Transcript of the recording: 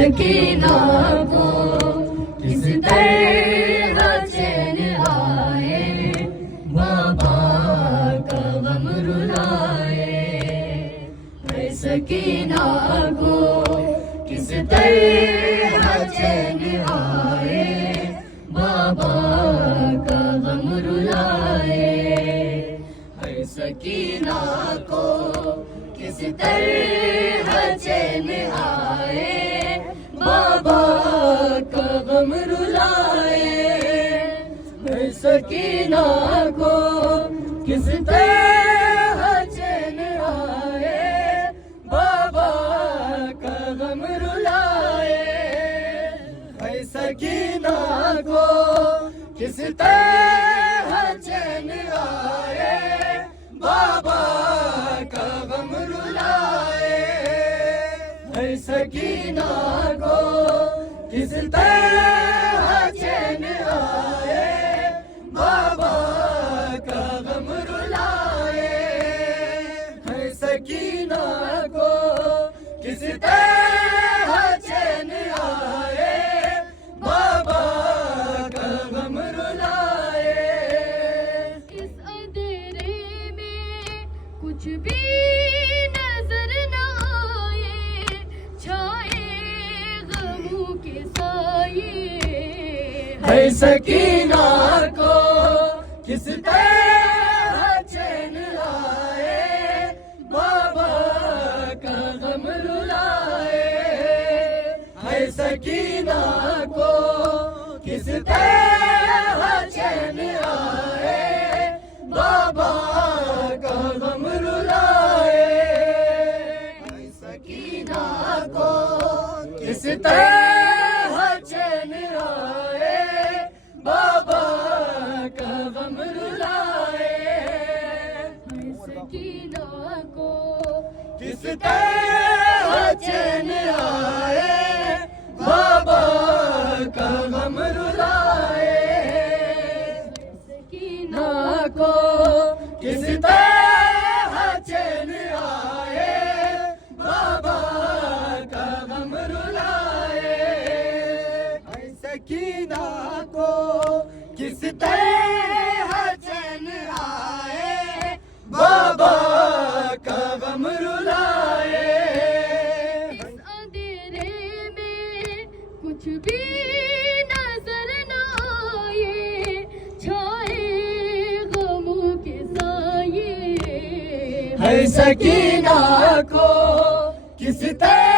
सकीना को किस तरह चैन आए, बाबा का गम रुलाए। है सकीना को किस तरह चैन आए, बाबा का गम रुलाए। है सकीना को किस तरह चैन आए, बाबा का गम रुलाए। है सकीना को किस तरह चैन आए, बाबा का गम रुलाए। है सकीना को किस तरह चैन आए, बाबा का गम रुलाए। है सकीना को किस तरह चैन आए, बाबा का गम रुलाए। है सकीना को किस तरह चैन आए, बाबा का गम रुलाए। इस अंधेरे में कुछ भी नजर न आए, छाए गमों के साए। है सकीना को किस तरह चैन आए, बाबा का गम रुलाए। है सकीना को किस तरह चैन आए, बाबा का गम रुलाए। है सकीना को किस तरह चैन आए, बाबा का गम रुलाए। है सकीना को किस तरह चैन आए, बाबा का गम रुलाए। सकीना ना को किस तरह चैन आए, बाबा का गम रुलाए। है सकीना को किस तरह चैन आए, बाबा का गम रुलाए। इस अंधेरे में कुछ भी नजर न आए, छाए गमों के साए। है सकीना को किस तरह